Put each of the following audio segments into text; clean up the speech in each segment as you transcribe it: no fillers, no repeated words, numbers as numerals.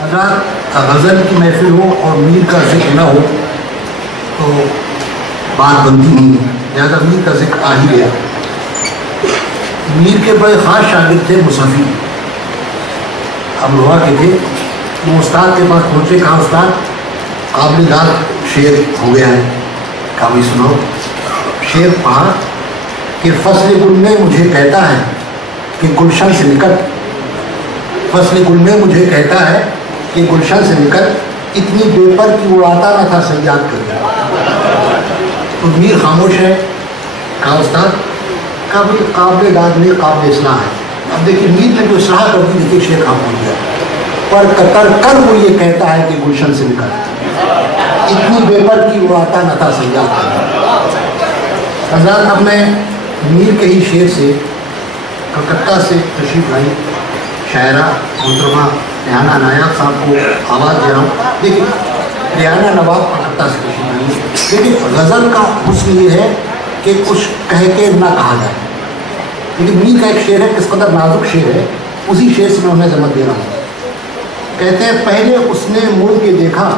حضرات غزل کی محفل ہو اور میر کا ذکر نہ ہو تو بات بنتی نہیں ہے، لہٰذا میر کا ذکر آ ہی گیا۔ میر کے بڑے خاص شاگرد تھے مصحفی، امروہہ کے تھے۔ وہ استاد کے پاس پہنچے، کہا استاد قابل داد شعر ہو گیا ہے، کہا بھی سناؤ۔ شعر پڑھا کہ فصل گل میں مجھے کہتا ہے کہ گلشن سے نکل، فصل گل میں مجھے کہتا ہے کہ گلشن سے نکل، اتنی بے پر کی اڑاتا نہ تھا صیاد کر دیا۔ تو میر خاموش ہے، کہا استاد کہا بھی قابل داد نہیں قابل اصلاح ہے۔ اب دیکھیے میر نے جو اصلاح کر دی، دیکھیے شعر کہاں پہنچ گیا۔ پر کتر کر وہ یہ کہتا ہے کہ گلشن سے نکل، اتنی بے پر کی اڑاتا نہ تھا صیاد کر دیا۔ حضرات اب میں میر کے ہی شعر سے کلکتہ سے تشریف لائی شاعرہ محترمہ ریحانہ نایاب صاحب کو آواز دے رہا ہوں۔ دیکھیے ریحانہ نواب کلکتہ سے تشریف لائی۔ لیکن غزل کا حسن یہ ہے کہ کچھ کہہ کے نہ کہا جائے، لیکن میر کا ایک شعر ہے، اس قدر نازک شعر ہے، اسی شعر سے میں انہیں ضمت دے رہا ہوں۔ کہتے ہیں پہلے اس نے مڑ کے دیکھا،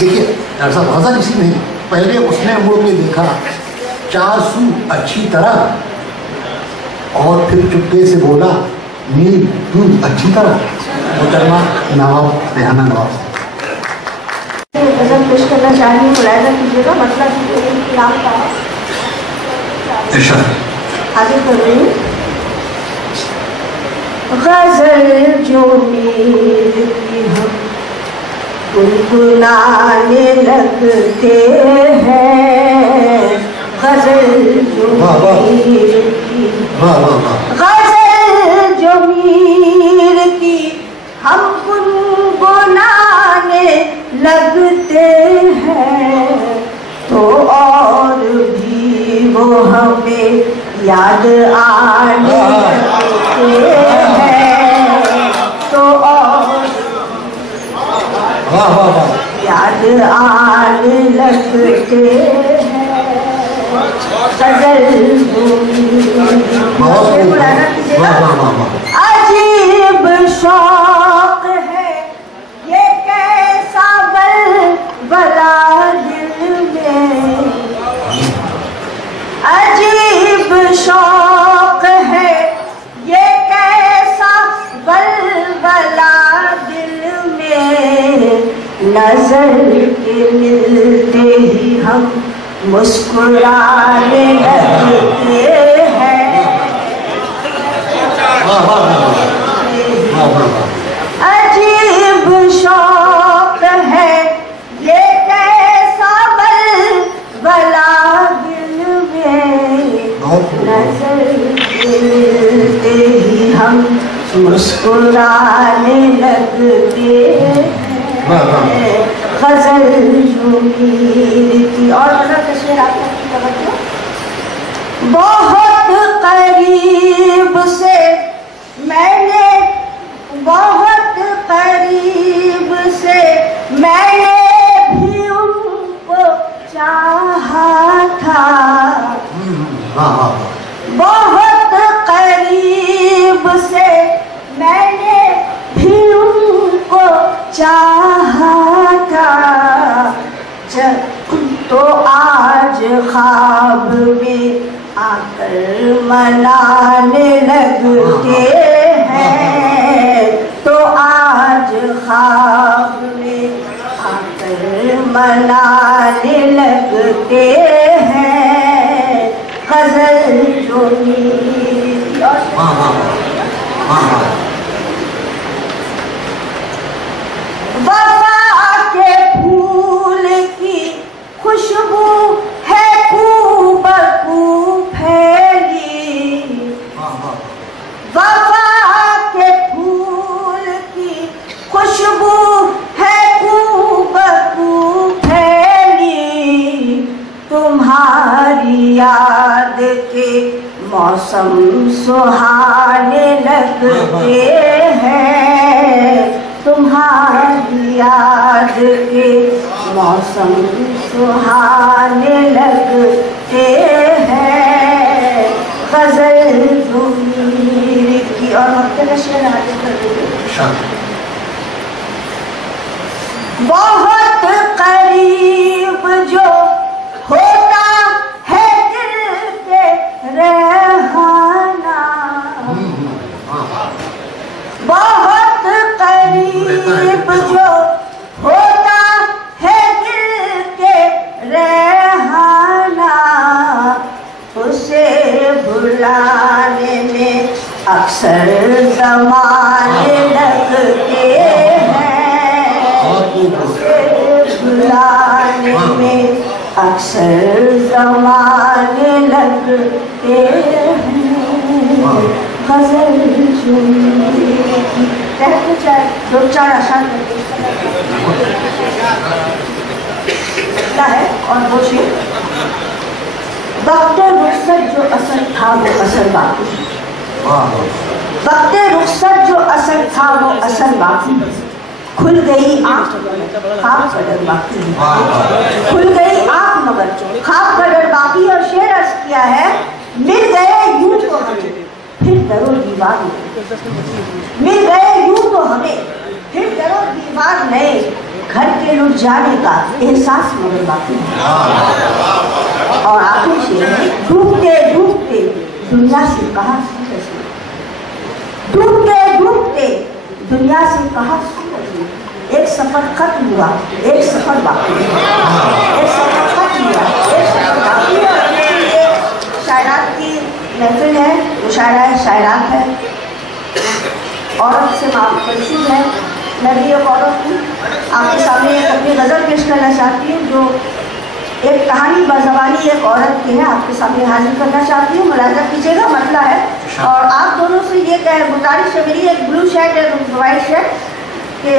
دیکھیے ڈاکٹر صاحب غزل اسی میں ہے، پہلے اس نے مڑ کے دیکھا چار سو اچھی طرح، اور پھر چپکے سے بولا میر تو اچھی طرح۔ محترمہ نواب ریحانہ نواب غزل پیش کرنا چاہیے، ملاحظہ کیجیے گا، مطلب نام کا ارشاد آگے کر رہی ہوں۔ غزل جو میر کی ہم گنگنانے لگتے ہیں، غزل جو میر کی، غزل جو میر کی ہم گنگنانے لگتے ہیں، تو اور بھی وہ ہمیں یاد آنے لگتے ہیں، تو اور یاد آنے لگتے ہیں۔ غزل عجیب شوق ہے یہ کیسا بلا دل میں، عجیب شوق ہے یہ کیسا بلا دل میں، نظر کے ملتے ہی ہم مسکرانے لگتے ہیں، عجیب شوق ہے یہ کیسا بلا دل میں، نظر ملتے ہی ہم مسکرانے لگتے ہیں۔ غزل جو میر کی، اور غزل کا شعر آپ کی توجہ، بہت قریب سے میں نے، بہت قریب سے میں نے بھی ان کو چاہا تھا، بہت قریب سے میں نے بھی ان کو چاہا تھا، تو آج خواب میں آ کر منانے لگتے ہیں، تو آج خواب میں آ کر منانے لگتے ہیں۔ غزل جو میر، وفا کے پھول کی خوشبو ہے کو بکو پھیلی، وفا کے پھول کی خوشبو ہے کو بکو پھیلی، تمہاری یاد کے موسم سہانے لگتے ہیں، تمہاری یاد کے موسم سہانے لگتے ہیں۔ غزل جو میر کی، اور وقت کا شعر حاضر کر دیں۔ بہت قریب جو ہوتا ہے دل کے ریحانہ، بہت قریب جو ہوتا ہے دل کے ریحانہ، اسے بلانے میں اکثر زمانے لگتے ہیں، اسے بلانے میں اکثر زمانے لگتے ہیں، غزل دو چار اشعار کیا ہے اور وہ شعر، وقت رخصت جو اثر تھا وہ اثر باقی، وقت رخصت جو اثر تھا وہ اثر باقی، کھل گئی آنکھ خواب کا ڈر باقی، کھل گئی آنکھ مگر خواب کا ڈر باقی۔ اور شعر عرض کیا ہے، مل گئے یوں تو ہمیں پھر در و دیوار نہیں، مل گئے یوں تو ہمیں پھر در و دیوار نئے، گھر کے لٹ جانے کا احساس مگر باقی ہے۔ اور آخری شعر ہے، ڈوبتے ڈوبتے دنیا سے کہا ڈوبتے ڈوبتے دنیا سے کہا ایک سفر ختم ہوا ایک سفر باقی، ایک سفر ختم ہوا ایک سفر باقی۔ شاعرات کی محفل ہے، مشاعرہ شاعرات ہے، عورت سے منسوب ہے۔ میں بھی ایک عورت ہوں، آپ کے سامنے ایک اپنی غزل پیش کرنا چاہتی ہوں جو ایک کہانی بزبانی ایک عورت کی ہے، آپ کے سامنے حاضر کرنا چاہتی ہوں، ملاحظہ کیجیے گا مسئلہ ہے۔ اور آپ دونوں سے یہ گزارش ہے میری، ایک بلو شرٹ ایک وائٹ شرٹ، کہ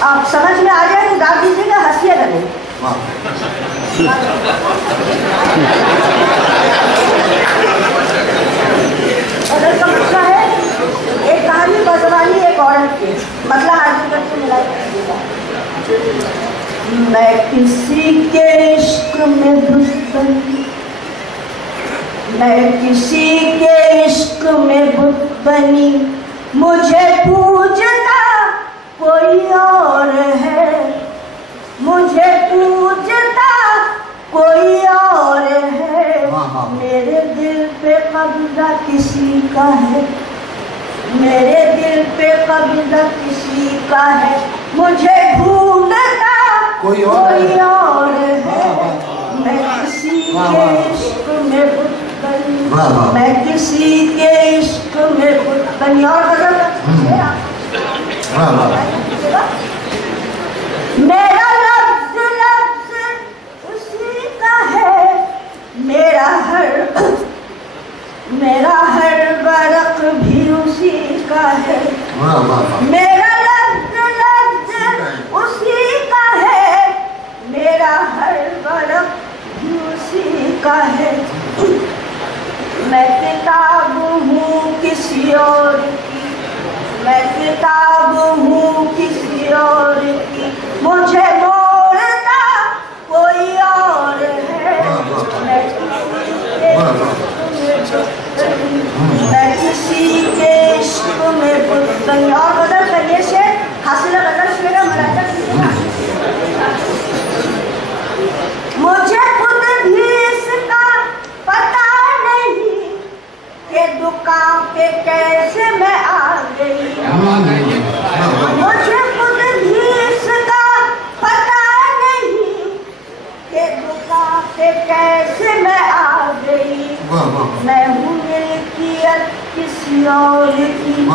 آپ سمجھ میں آ جائے تو داد دیجیے گا، ہنسیے گا نہیں۔ غزل کا مسئلہ ہے ایک کہانی بزبانی ایک عورت کی، مسئلہ حاضر کر کے ملاحظہ کیجیے گا۔ میں کسی کے عشق میں بت بنی، میں کسی کے عشق میں بت بنی، مجھے پوجتا کوئی اور ہے، مجھے پوجتا کوئی اور ہے، میرے دل پہ قبضہ کسی کا ہے، میرے دل پہ قبضہ کسی کا ہے، مجھے ڈھونڈتا کوئی اور ہے، میں کسی کے عشق میں بت بنی، میں کسی کے عشق میں بت بنی۔ اور غزل میرا لفظ لفظ اسی کا ہے، میرا ہر برق بھی اسی کا ہے، میرا لفظ لفظ اسی کا ہے، میرا ہر برق بھی اسی کا ہے، میں کتاب ہوں کسی اور کی، میں کتاب ہوں کسی اور کی، مجھے موڑتا کوئی اور ہے، میں کسی کے عشق میں بت بنی۔ اور غزل کا یہ شعر حاصل غزل شعر ہے، ملاحظہ کیجیے گا۔ مجھے خود بھی اس کا پتہ نہیں کہ دکان پہ کیسے میں آ گئی، مجھے خود بھی اس کا پتہ نہیں کہ دکان پہ کیسے میں آ گئی، میں ہوں ملکیت کسی اور کی،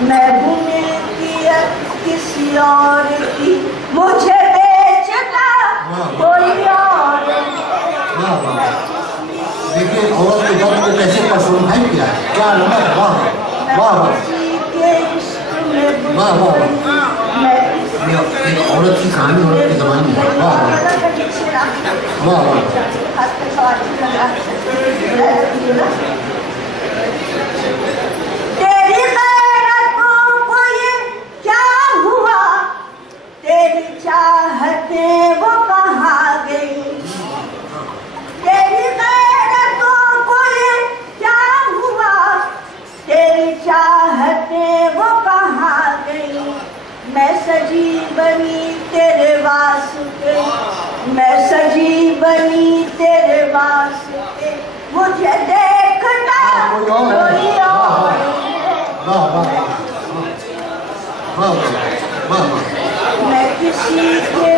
میں ہوں ملکیت کسی اور کی، مجھے بیچتا کوئی اور ہے۔ دیکھیے عورت کے درد کو کیسے پرسنفائی کیا ہے، کیا لمحہ، واہ واہ واہ واہ واہ، ایک عورت کی کہانی عورت کی زبانی ہے، واہ واہ واہ واہ۔ تیری غیرتوں کو یہ کیا ہوا، تیری چاہتیں وہ کہاں گئی، تیری غیرتوں کو یہ کیا ہوا، تیری چاہتیں وہ کہاں گئی، مجھے دیکھتا کوئی اور میں کسی کے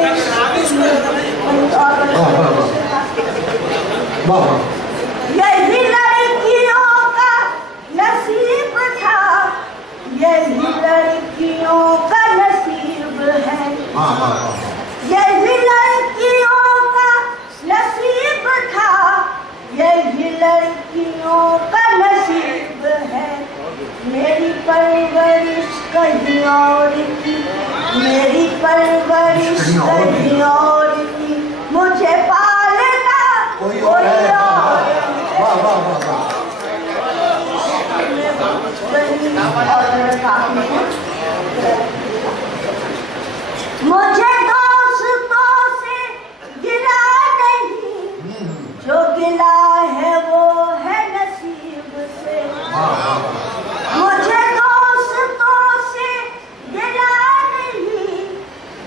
یہی لڑکیوں کا نصیب تھا، یہی لڑکیوں کا نصیب ہے، یہی لڑکیوں کا نصیب تھا، یہی لڑکیوں کا نصیب ہے۔ میری پرورش کہیں اور کی، میری پرورش کہیں اور کی، مجھے پالتا کوئی اور ہے۔ مجھے دوستوں سے گلا نہیں، جو گلا ہے وہ ہے نصیب سے۔ مجھے دوستوں سے گلا نہیں،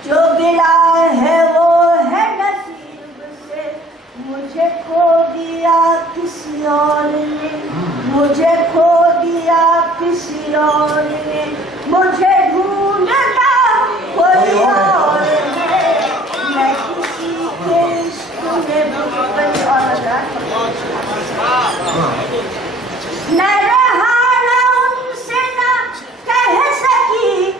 جو گلا ہے وہ ہے نصیب سے۔ مجھے کھو دیا کسی اور نے، مجھے کھو دیا کسی اور نے، مجھے ڈھونڈتا کوئی اور ہے۔ میں کسی کے عشق میں نہ رہا نہ ان سے نہ کہہ سکی،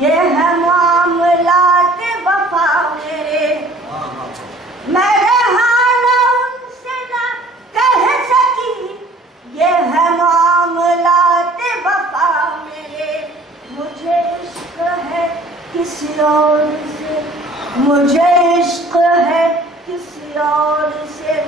یہ ہے معاملات وفا میرے۔ میں رہا نہ ان سے نہ کہہ سکی، یہ ہے معاملات وفا میرے۔ مجھے عشق ہے کسی اور سے، مجھے عشق ہے کسی اور سے،